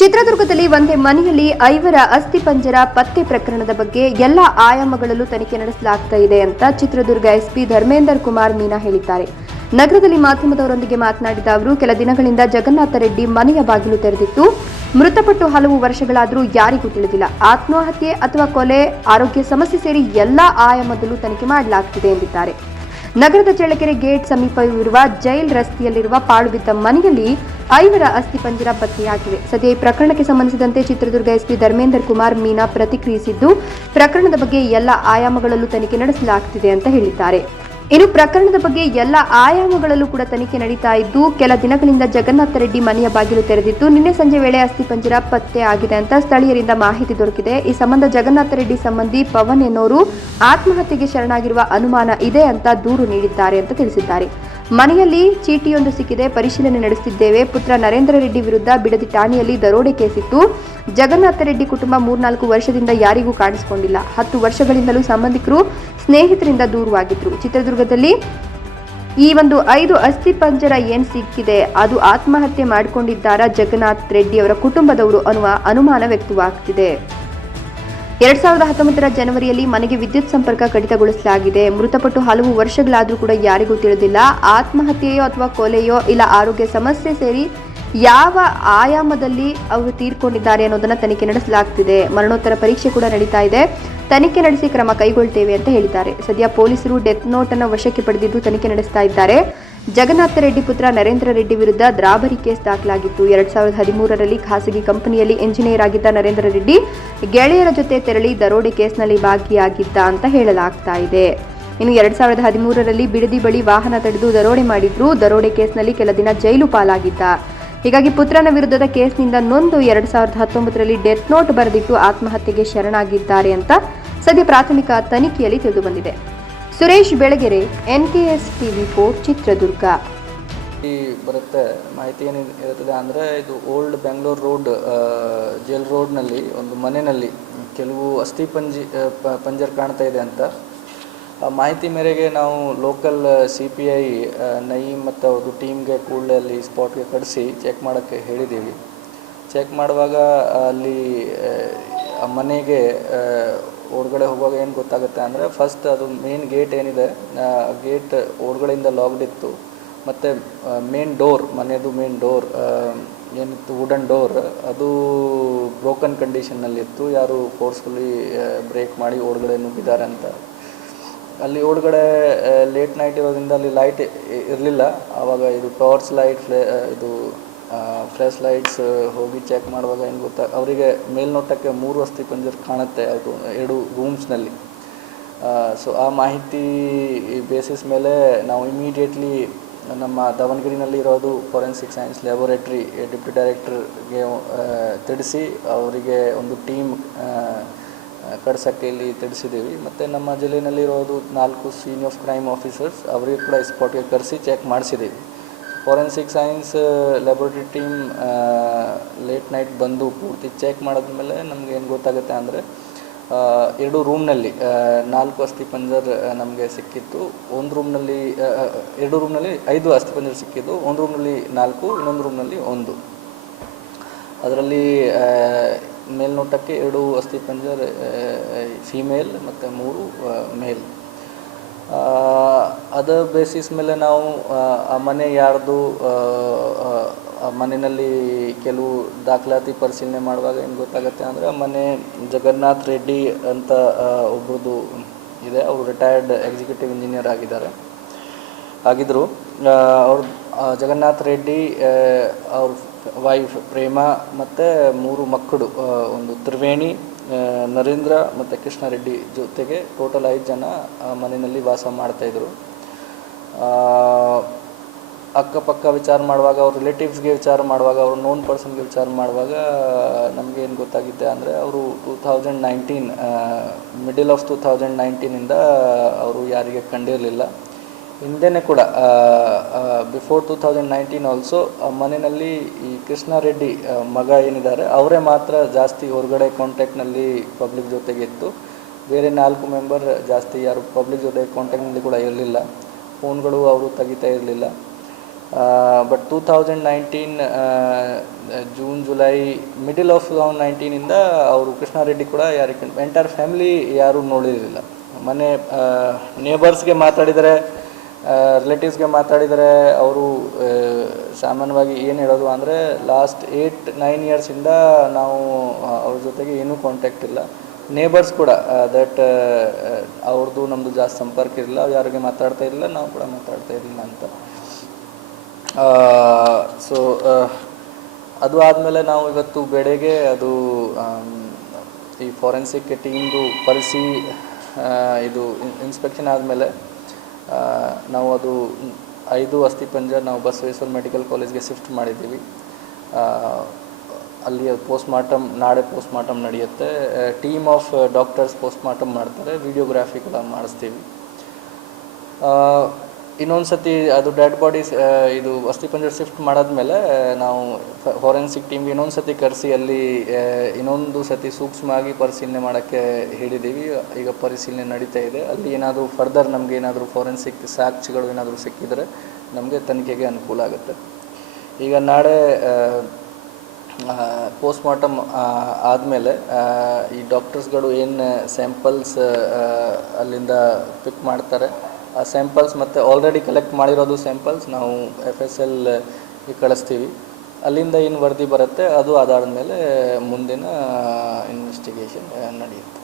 ಚಿತ್ರದುರ್ಗದಲ್ಲಿ ಒಂದೇ ಮನೆಯಲ್ಲಿ ಐವರ ಅಸ್ಥಿಪಂಜರ ಪತ್ತೆ ಪ್ರಕರಣದ ಬಗ್ಗೆ ಎಲ್ಲ ಆಯಾಮಗಳಲ್ಲೂ ತನಿಖೆ ನಡೆಸಲಾಗ್ತಾ ಇದೆ ಅಂತ ಚಿತ್ರದುರ್ಗ ಎಸ್ಪಿ ಧರ್ಮೇಂದರ್ ಕುಮಾರ್ ಮೀನಾ ಹೇಳಿದ್ದಾರೆ. ನಗರದಲ್ಲಿ ಮಾಧ್ಯಮದವರೊಂದಿಗೆ ಮಾತನಾಡಿದ ಅವರು, ಕೆಲ ದಿನಗಳಿಂದ ಜಗನ್ನಾಥ ರೆಡ್ಡಿ ಮನೆಯ ಬಾಗಿಲು ತೆರೆದಿತ್ತು. ಮೃತಪಟ್ಟು ಹಲವು ವರ್ಷಗಳಾದರೂ ಯಾರಿಗೂ ತಿಳಿದಿಲ್ಲ. ಆತ್ಮಹತ್ಯೆ ಅಥವಾ ಕೊಲೆ, ಆರೋಗ್ಯ ಸಮಸ್ಯೆ ಸೇರಿ ಎಲ್ಲಾ ಆಯಾಮದಲ್ಲೂ ತನಿಖೆ ಮಾಡಲಾಗುತ್ತಿದೆ ಎಂದಿದ್ದಾರೆ. ನಗರದ ಚಳ್ಳಕೆರೆ ಗೇಟ್ ಸಮೀಪವಿರುವ ಜೈಲ್ ರಸ್ತೆಯಲ್ಲಿರುವ ಪಾಳುಬಿದ್ದ ಮನೆಯಲ್ಲಿ ಐವರ ಅಸ್ಥಿಪಂಜರ ಪತ್ತೆಯಾಗಿವೆ. ಸದ್ಯ ಈ ಪ್ರಕರಣಕ್ಕೆ ಸಂಬಂಧಿಸಿದಂತೆ ಚಿತ್ರದುರ್ಗ ಎಸ್ಪಿ ಧರ್ಮೇಂದರ್ ಕುಮಾರ್ ಮೀನಾ ಪ್ರತಿಕ್ರಿಯಿಸಿದ್ದು, ಪ್ರಕರಣದ ಬಗ್ಗೆ ಎಲ್ಲ ಆಯಾಮಗಳಲ್ಲೂ ತನಿಖೆ ನಡೆಸಲಾಗುತ್ತಿದೆ ಅಂತ ಹೇಳಿದ್ದಾರೆ. ಇನ್ನು ಪ್ರಕರಣದ ಬಗ್ಗೆ ಎಲ್ಲ ಆಯಾಮಗಳಲ್ಲೂ ಕೂಡ ತನಿಖೆ ನಡೀತಾ ಇದ್ದು, ಕೆಲ ದಿನಗಳಿಂದ ಜಗನ್ನಾಥ ರೆಡ್ಡಿ ಮನೆಯ ಬಾಗಿಲು ತೆರೆದಿತ್ತು ನಿನ್ನೆ ಸಂಜೆ ವೇಳೆ ಅಸ್ಥಿಪಂಜರ ಪತ್ತೆ ಆಗಿದೆ ಅಂತ ಸ್ಥಳೀಯರಿಂದ ಮಾಹಿತಿ ದೊರಕಿದೆ. ಈ ಸಂಬಂಧ ಜಗನ್ನಾಥ ರೆಡ್ಡಿ ಸಂಬಂಧಿ ಪವನ್ ಎನ್ನೋರು ಆತ್ಮಹತ್ಯೆಗೆ ಶರಣಾಗಿರುವ ಅನುಮಾನ ಇದೆ ಅಂತ ದೂರು ನೀಡಿದ್ದಾರೆ ಅಂತ ತಿಳಿಸಿದ್ದಾರೆ. ಮನೆಯಲ್ಲಿ ಚೀಟಿಯೊಂದು ಸಿಕ್ಕಿದೆ. ಪರಿಶೀಲನೆ ನಡೆಸುತ್ತಿದ್ದೇವೆ. ಪುತ್ರ ನರೇಂದ್ರ ರೆಡ್ಡಿ ವಿರುದ್ಧ ಬಿಡದಿ ಠಾಣೆಯಲ್ಲಿ ದರೋಡೆ ಕೇಸಿತ್ತು. ಜಗನ್ನಾಥ ರೆಡ್ಡಿ ಕುಟುಂಬ ಮೂರ್ನಾಲ್ಕು ವರ್ಷದಿಂದ ಯಾರಿಗೂ ಕಾಣಿಸಿಕೊಂಡಿಲ್ಲ. ಹತ್ತು ವರ್ಷಗಳಿಂದಲೂ ಸಂಬಂಧಿಕರು ಸ್ನೇಹಿತರಿಂದ ದೂರವಾಗಿದ್ರು ಚಿತ್ರದುರ್ಗದಲ್ಲಿ ಈ ಒಂದು ಐದು ಅಸ್ಥಿಪಂಜರ ಏನ್ ಸಿಕ್ಕಿದೆ? ಅದು ಆತ್ಮಹತ್ಯೆ ಮಾಡಿಕೊಂಡಿದ್ದಾರಾ ಜಗನ್ನಾಥ್ ರೆಡ್ಡಿ ಅವರ ಕುಟುಂಬದವರು ಅನ್ನುವ ಅನುಮಾನ ವ್ಯಕ್ತವಾಗ್ತಿದೆ. ಎರಡ್ ಸಾವಿರದ ಹತ್ತೊಂಬತ್ತರ ಜನವರಿಯಲ್ಲಿ ಮನೆಗೆ ವಿದ್ಯುತ್ ಸಂಪರ್ಕ ಕಡಿತಗೊಳಿಸಲಾಗಿದೆ. ಮೃತಪಟ್ಟು ಹಲವು ವರ್ಷಗಳಾದರೂ ಕೂಡ ಯಾರಿಗೂ ತಿಳಿದಿಲ್ಲ. ಆತ್ಮಹತ್ಯೆಯೋ ಅಥವಾ ಕೊಲೆಯೋ ಇಲ್ಲ, ಆರೋಗ್ಯ ಸಮಸ್ಯೆ ಸೇರಿ ಯಾವ ಆಯಾಮದಲ್ಲಿ ಅವರು ತೀರ್ಕೊಂಡಿದ್ದಾರೆ ಅನ್ನೋದನ್ನ ತನಿಖೆ ನಡೆಸಲಾಗ್ತಿದೆ. ಮರಣೋತ್ತರ ಪರೀಕ್ಷೆ ಕೂಡ ನಡೀತಾ ಇದೆ. ತನಿಖೆ ನಡೆಸಿ ಕ್ರಮ ಕೈಗೊಳ್ತೇವೆ ಅಂತ ಹೇಳಿದ್ದಾರೆ. ಸದ್ಯ ಪೊಲೀಸರು ಡೆತ್ ನೋಟ್ ಅನ್ನು ವಶಕ್ಕೆ ಪಡೆದಿದ್ದು ತನಿಖೆ ನಡೆಸ್ತಾ ಇದ್ದಾರೆ. ಜಗನ್ನಾಥ ರೆಡ್ಡಿ ಪುತ್ರ ನರೇಂದ್ರ ರೆಡ್ಡಿ ವಿರುದ್ಧ ದ್ರಾಬರಿ ಕೇಸ್ ದಾಖಲಾಗಿತ್ತು. ಎರಡ್ ಸಾವಿರದ ಹದಿಮೂರರಲ್ಲಿ ಖಾಸಗಿ ಕಂಪನಿಯಲ್ಲಿ ಎಂಜಿನಿಯರ್ ಆಗಿದ್ದ ನರೇಂದ್ರ ರೆಡ್ಡಿ ಗೆಳೆಯರ ಜೊತೆ ತೆರಳಿ ದರೋಡೆ ಕೇಸ್ನಲ್ಲಿ ಭಾಗಿಯಾಗಿದ್ದ ಅಂತ ಹೇಳಲಾಗ್ತಾ ಇದೆ. ಇನ್ನು ಎರಡ್ ಸಾವಿರದ ಹದಿಮೂರರಲ್ಲಿ ಬಿಡದಿ ಬಳಿ ವಾಹನ ತಡೆದು ದರೋಡೆ ಮಾಡಿದ್ರು. ದರೋಡೆ ಕೇಸ್ನಲ್ಲಿ ಕೆಲ ದಿನ ಜೈಲು ಪಾಲಾಗಿದ್ದ. ಹೀಗಾಗಿ ಪುತ್ರನ ವಿರುದ್ಧದ ಕೇಸ್ನಿಂದ ನೊಂದು ಎರಡ್ ಸಾವಿರದ ಹತ್ತೊಂಬತ್ತರಲ್ಲಿ ಡೆತ್ ನೋಟ್ ಬರೆದಿಟ್ಟು ಆತ್ಮಹತ್ಯೆಗೆ ಶರಣಾಗಿದ್ದಾರೆ ಅಂತ ಸದ್ಯ ಪ್ರಾಥಮಿಕ ತನಿಖೆಯಲ್ಲಿ ತಿಳಿದುಬಂದಿದೆ Suresh Belagere NKS TV four, Chitradurga. ಈ ಬರುತ್ತೆ, ಮಾಹಿತಿ ಏನು ಇರುತ್ತದೆ ಅಂದರೆ ಇದು ಓಲ್ಡ್ ಬೆಂಗಳೂರು ರೋಡ್ ಜೇಲ್ ರೋಡ್ನಲ್ಲಿ, ಒಂದು ಮನೆಯಲ್ಲಿ ಕೆಲವು ಅಸ್ಥಿ ಪಂಜಿ ಪಂಜರ್ ಕಾಣ್ತಾ ಇದೆ ಅಂತ. ಆ ಮಾಹಿತಿ ಮೇರೆಗೆ ನಾವು local C P I Nayeem ಮತ್ತು ಅವ್ರದ್ದು ಟೀಮ್ಗೆ ಕೂಡಲೇ ಅಲ್ಲಿ ಸ್ಪಾಟ್ಗೆ ಕಳಿಸಿ ಚೆಕ್ ಮಾಡೋಕ್ಕೆ ಹೇಳಿದ್ದೀವಿ. ಚೆಕ್ ಮಾಡುವಾಗ ಅಲ್ಲಿ ಮನೆಗೆ ಹೊರಗಡೆ ಹೋಗುವಾಗ ಏನು ಗೊತ್ತಾಗುತ್ತೆ ಅಂದರೆ ಫಸ್ಟ್ ಅದು ಮೇನ್ ಗೇಟ್ ಏನಿದೆ ಗೇಟ್ ಹೊರಗಡೆಯಿಂದ ಲಾಕ್ಡ್ ಇತ್ತು. ಮತ್ತು ಮೇನ್ ಡೋರ್ ಮನೆಯದು ಮೇನ್ ಡೋರ್ ಏನಿತ್ತು ವುಡನ್ ಡೋರ್ ಅದು ಬ್ರೋಕನ್ ಕಂಡೀಷನ್ನಲ್ಲಿತ್ತು ಯಾರು ಫೋರ್ಸ್ಫುಲಿ ಬ್ರೇಕ್ ಮಾಡಿ ಒಳಗಡೆ ನುಗ್ಗಿದ್ದಾರೆ ಅಂತ. ಅಲ್ಲಿ ಒಳಗಡೆ ಲೇಟ್ ನೈಟ್ ಇರೋದ್ರಿಂದ ಅಲ್ಲಿ ಲೈಟ್ ಇರಲಿಲ್ಲ. ಆವಾಗ ಇದು ಟಾರ್ಚ್ ಲೈಟ್ ಫ್ಲೇ ಇದು ಫ್ಲ್ಯಾಶ್ ಲೈಟ್ಸ್ ಹೋಗಿ ಚೆಕ್ ಮಾಡುವಾಗ ಏನು ಗೊತ್ತಾ? ಅವರಿಗೆ ಮೇಲ್ನೋಟಕ್ಕೆ ಮೂರು ಅಸ್ಥಿ ಪಂಜರ್ ಕಾಣುತ್ತೆ, ಅದು ಎರಡು ರೂಮ್ಸ್ನಲ್ಲಿ ಸೊ ಆ ಮಾಹಿತಿ ಬೇಸಿಸ್ ಮೇಲೆ ನಾವು ಇಮಿಡಿಯೇಟ್ಲಿ ನಮ್ಮ ದಾವಣಗೆರೆನಲ್ಲಿ ಇರೋದು ಫೋರೆನ್ಸಿಕ್ ಸೈನ್ಸ್ ಲ್ಯಾಬೋರೇಟ್ರಿ ಡಿಪ್ಟಿ ಡೈರೆಕ್ಟರ್ಗೆ ತಿಳಿಸಿ ಅವರಿಗೆ ಒಂದು ಟೀಮ್ ಕಡ್ಸಕ್ಕೆ ಇಲ್ಲಿ ತಿಳಿಸಿದ್ದೀವಿ. ಮತ್ತು ನಮ್ಮ ಜಿಲ್ಲೆಯಲ್ಲಿರೋದು ನಾಲ್ಕು ಸೀನಿಯರ್ ಕ್ರೈಮ್ ಆಫೀಸರ್ಸ್ ಅವರಿಗೆ ಕೂಡ ಸ್ಪಾಟ್ಗೆ ಕರೆಸಿ check ಮಾಡಿಸಿದ್ದೀವಿ. Forensic science laboratory team late night ಬಂದು ಪೂರ್ತಿ ಚೆಕ್ ಮಾಡಿದ್ಮೇಲೆ ನಮ್ಗೆ ಏನು ಗೊತ್ತಾಗುತ್ತೆ ಅಂದರೆ ಎರಡು ರೂಮ್ನಲ್ಲಿ ನಾಲ್ಕು ಅಸ್ಥಿ ಪಂಜರ್ ನಮಗೆ ಸಿಕ್ಕಿತ್ತು. ಒಂದು ರೂಮ್ನಲ್ಲಿ ಎರಡು ರೂಮ್ನಲ್ಲಿ ಐದು ಅಸ್ಥಿ ಪಂಜರ್ ಸಿಕ್ಕಿದ್ದು. ಒಂದು ರೂಮ್ನಲ್ಲಿ ನಾಲ್ಕು, ಇನ್ನೊಂದು ರೂಮ್ನಲ್ಲಿ ಒಂದು. ಅದರಲ್ಲಿ ಮೇಲ್ನೋಟಕ್ಕೆ ಎರಡು ಅಸ್ಥಿ ಫಿಮೇಲ್ ಮತ್ತು ಮೂರು ಮೇಲ್ ಅದರ ಬೇಸಿಸ್ ಮೇಲೆ ನಾವು ಆ, ಮನೆ ಯಾರ್ದು ಆ, ಮನೆಯಲ್ಲಿ ಕೆಲವು ದಾಖಲಾತಿ ಪರಿಶೀಲನೆ ಮಾಡುವಾಗ ಏನು ಗೊತ್ತಾಗುತ್ತೆ ಅಂದರೆ ಆ ಮನೆ ಜಗನ್ನಾಥ್ ರೆಡ್ಡಿ ಅಂತ ಒಬ್ರದ್ದು ಇದೆ. ಅವರು ರಿಟೈರ್ಡ್ ಎಕ್ಸಿಕ್ಯೂಟಿವ್ ಇಂಜಿನಿಯರ್ ಆಗಿದ್ದಾರೆ. ಆಗಿದ್ದರು ಅವ್ರು ಜಗನ್ನಾಥ್ ರೆಡ್ಡಿ ಅವ್ರ ವೈಫ್ ಪ್ರೇಮ ಮತ್ತು ಮೂರು ಮಕ್ಕಳು ಒಂದು ತ್ರಿವೇಣಿ ನರೇಂದ್ರ ಮತ್ತು ಕೃಷ್ಣಾರೆಡ್ಡಿ ಜೊತೆಗೆ ಟೋಟಲ್ ಐದು ಜನ ಮನೆಯಲ್ಲಿ ವಾಸ ಮಾಡ್ತಾಯಿದ್ರು ಅಕ್ಕಪಕ್ಕ ವಿಚಾರ ಮಾಡುವಾಗ, ಅವ್ರ ರಿಲೇಟಿವ್ಸ್ಗೆ ವಿಚಾರ ಮಾಡುವಾಗ, ಅವ್ರ ನೋನ್ ಪರ್ಸನ್ಗೆ ವಿಚಾರ ಮಾಡುವಾಗ, ನಮಗೆ ಏನು ಗೊತ್ತಾಗಿದೆ ಅಂದರೆ, ಅವರು two thousand nineteen middle of two thousand ನೈನ್ಟೀನಿಂದ ಅವರು ಯಾರಿಗೆ ಕಂಡಿರಲಿಲ್ಲ. ಹಿಂದೆನೇ ಕೂಡ before two thousand nineteen also ಮನೆಯಲ್ಲಿ ಈ ಕೃಷ್ಣ ರೆಡ್ಡಿ ಮಗ ಏನಿದ್ದಾರೆ, ಅವರೇ ಮಾತ್ರ ಜಾಸ್ತಿ ಹೊರಗಡೆ ಕಾಂಟ್ಯಾಕ್ಟ್ನಲ್ಲಿ ಪಬ್ಲಿಕ್ ಜೊತೆಗೆ ಇತ್ತು ಬೇರೆ ನಾಲ್ಕು ಮೆಂಬರ್ ಜಾಸ್ತಿ ಯಾರು ಪಬ್ಲಿಕ್ ಜೊತೆ ಕಾಂಟ್ಯಾಕ್ಟ್ನಲ್ಲಿ ಕೂಡ ಇರಲಿಲ್ಲ. ಫೋನ್ಗಳು ಅವರು ತೆಗಿತಾ ಇರಲಿಲ್ಲ. But two thousand nineteen June July middle of two thousand ನೈನ್ಟೀನಿಂದ ಅವರು ಕೃಷ್ಣಾರೆಡ್ಡಿ ಕೂಡ ಯಾರಿಗೆ ಎಂಟೈರ್ ಫ್ಯಾಮಿಲಿ ಯಾರೂ ನೋಡಿರಲಿಲ್ಲ. ಮನೆ ನೇಬರ್ಸ್ಗೆ ಮಾತಾಡಿದರೆ ರಿಲೇಟಿವ್ಸ್ಗೆ ಮಾತಾಡಿದರೆ ಅವರು ಸಾಮಾನ್ಯವಾಗಿ ಏನು ಹೇಳೋದು ಅಂದರೆ ಲಾಸ್ಟ್ ಏಯ್ಟ್ ನೈನ್ ಇಯರ್ಸಿಂದ ನಾವು ಅವ್ರ ಜೊತೆಗೆ ಏನೂ ಕಾಂಟ್ಯಾಕ್ಟ್ ಇಲ್ಲ. ನೇಬರ್ಸ್ ಕೂಡ ದಟ್ ಅವ್ರದ್ದು ನಮ್ಮದು ಜಾಸ್ತಿ ಸಂಪರ್ಕ ಇರಲಿಲ್ಲ, ಅವ್ರು ಯಾರಿಗೆ ಮಾತಾಡ್ತಾ ಇರಲಿಲ್ಲ, ನಾವು ಕೂಡ ಮಾತಾಡ್ತಾ ಇರಲಿಲ್ಲ ಅಂತ. ಸೊ ಅದು ಆದಮೇಲೆ ನಾವು ಇವತ್ತು ಬೆಳಗ್ಗೆ ಅದು ಈ ಫಾರೆನ್ಸಿಕ್ ಟೀಮ್ದು ಪರಿಸಿ ಇದು ಇನ್ಸ್ಪೆಕ್ಷನ್ ಆದಮೇಲೆ ನಾವು ಅದು ಐದು ಅಸ್ಥಿಪಂಜ ನಾವು ಬಸವೇಶ್ವರ ಮೆಡಿಕಲ್ ಕಾಲೇಜ್ಗೆ ಶಿಫ್ಟ್ ಮಾಡಿದ್ದೀವಿ. ಅಲ್ಲಿ ಅಲ್ಲಿ ಪೋಸ್ಟ್ಮಾರ್ಟಮ್, ನಾಳೆ ಪೋಸ್ಟ್ಮಾರ್ಟಮ್ ನಡೆಯುತ್ತೆ. Team of doctors post mortem ಮಾಡ್ತಾರೆ ವಿಡಿಯೋಗ್ರಾಫಿ ಮಾಡಿಸ್ತೀವಿ. ಇನ್ನೊಂದು ಸತಿ ಅದು ಡೆಡ್ ಬಾಡಿ ಇದು ಅಸ್ಥಿಪಂಜರ ಶಿಫ್ಟ್ ಮಾಡಾದ್ಮೇಲೆ ನಾವು ಫಾರೆನ್ಸಿಕ್ ಟೀಮ್ ಇನ್ನೊಂದು ಸತಿ ಕರೆಸಿ ಅಲ್ಲಿ ಇನ್ನೊಂದು ಸತಿ ಸೂಕ್ಷ್ಮವಾಗಿ ಪರಿಶೀಲನೆ ಮಾಡೋಕ್ಕೆ ಹೇಳಿದ್ದೀವಿ ಈಗ ಪರಿಶೀಲನೆ ನಡೀತಾ ಇದೆ. ಅಲ್ಲಿ ಏನಾದರೂ ಫರ್ದರ್ ನಮಗೆ ಏನಾದರೂ ಫಾರೆನ್ಸಿಕ್ ಸಾಕ್ಷಿಗಳು ಏನಾದರೂ ಸಿಕ್ಕಿದರೆ ನಮಗೆ ತನಿಖೆಗೆ ಅನುಕೂಲ ಆಗುತ್ತೆ. ಈಗ ನಾಳೆ ಪೋಸ್ಟ್ಮಾರ್ಟಮ್ ಆದಮೇಲೆ ಈ ಡಾಕ್ಟರ್ಸ್ಗಳು ಏನು ಸ್ಯಾಂಪಲ್ಸ್ ಅಲ್ಲಿಂದ ಪಿಕ್ ಮಾಡ್ತಾರೆ ಆ ಸ್ಯಾಂಪಲ್ಸ್ ಮತ್ತು ಆಲ್ರೆಡಿ ಕಲೆಕ್ಟ್ ಮಾಡಿರೋದು ಸ್ಯಾಂಪಲ್ಸ್ ನಾವು ಎಫ್ ಎಸ್ ಎಲ್ಗೆ ಕಳಿಸ್ತೀವಿ. ಅಲ್ಲಿಂದ ಏನು ವರದಿ ಬರುತ್ತೆ ಅದು ಆಧಾರದ ಮೇಲೆ ಮುಂದಿನ ಇನ್ವೆಸ್ಟಿಗೇಷನ್ ನಡೆಯುತ್ತೆ.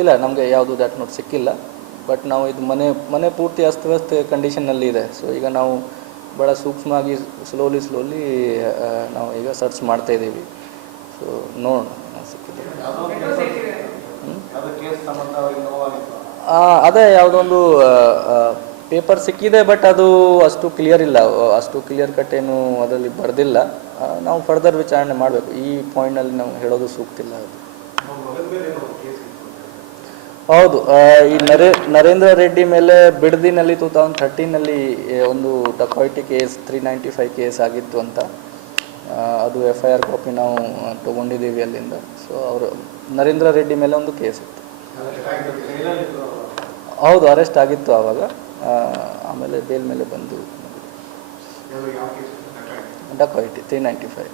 ಇಲ್ಲ ನಮಗೆ ಯಾವುದು ದಾಟ್ ನೋಟ್ ಸಿಕ್ಕಿಲ್ಲ. ಬಟ್ ನಾವು ಇದು ಮನೆ ಮನೆ ಪೂರ್ತಿ ಅಸ್ತವ್ಯಸ್ತ ಕಂಡೀಷನ್ನಲ್ಲಿ ಇದೆ. ಸೊ ಈಗ ನಾವು ಭಾಳ ಸೂಕ್ಷ್ಮವಾಗಿ ಸ್ಲೋಲಿ ಸ್ಲೋಲಿ ನಾವು ಈಗ ಸರ್ಚ್ ಮಾಡ್ತಾ ಇದ್ದೀವಿ. ಸೊ ನೋಡೋಣ ಸಿಕ್ಕಿದ್ದೀವಿ ಹ್ಞೂ ಆ, ಅದೇ ಯಾವುದೊಂದು ಪೇಪರ್ ಸಿಕ್ಕಿದೆ ಬಟ್ ಅದು ಅಷ್ಟು ಕ್ಲಿಯರ್ ಇಲ್ಲ. ಅಷ್ಟು ಕ್ಲಿಯರ್ ಕಟ್ ಏನು ಅದರಲ್ಲಿ ಬರೆದಿಲ್ಲ. ನಾವು ಫರ್ದರ್ ವಿಚಾರಣೆ ಮಾಡಬೇಕು. ಈ ಪಾಯಿಂಟ್ನಲ್ಲಿ ನಾವು ಹೇಳೋದು ಸೂಕ್ತಿಲ್ಲ ಅದು. ಹೌದು. ಈ ನರೇ, ನರೇಂದ್ರ ರೆಡ್ಡಿ ಮೇಲೆ ಬಿಡದಿನಲ್ಲಿ ಟೂ ತೌಸಂಡ್ ಥರ್ಟೀನಲ್ಲಿ ಒಂದು dacoity case three ninety five case ಆಗಿತ್ತು ಅಂತ. ಅದು ಎಫ್ ಐ ಆರ್ ಕಾಪಿ ನಾವು ತೊಗೊಂಡಿದ್ದೀವಿ ಅಲ್ಲಿಂದ. ಸೊ ಅವರು, ನರೇಂದ್ರ ರೆಡ್ಡಿ ಮೇಲೆ ಒಂದು ಕೇಸ್ ಇತ್ತು. ಹೌದು ಅರೆಸ್ಟ್ ಆಗಿತ್ತು ಆವಾಗ. ಆಮೇಲೆ ಬೇಲ್ ಮೇಲೆ ಬಂದು. Dacoity three ninety five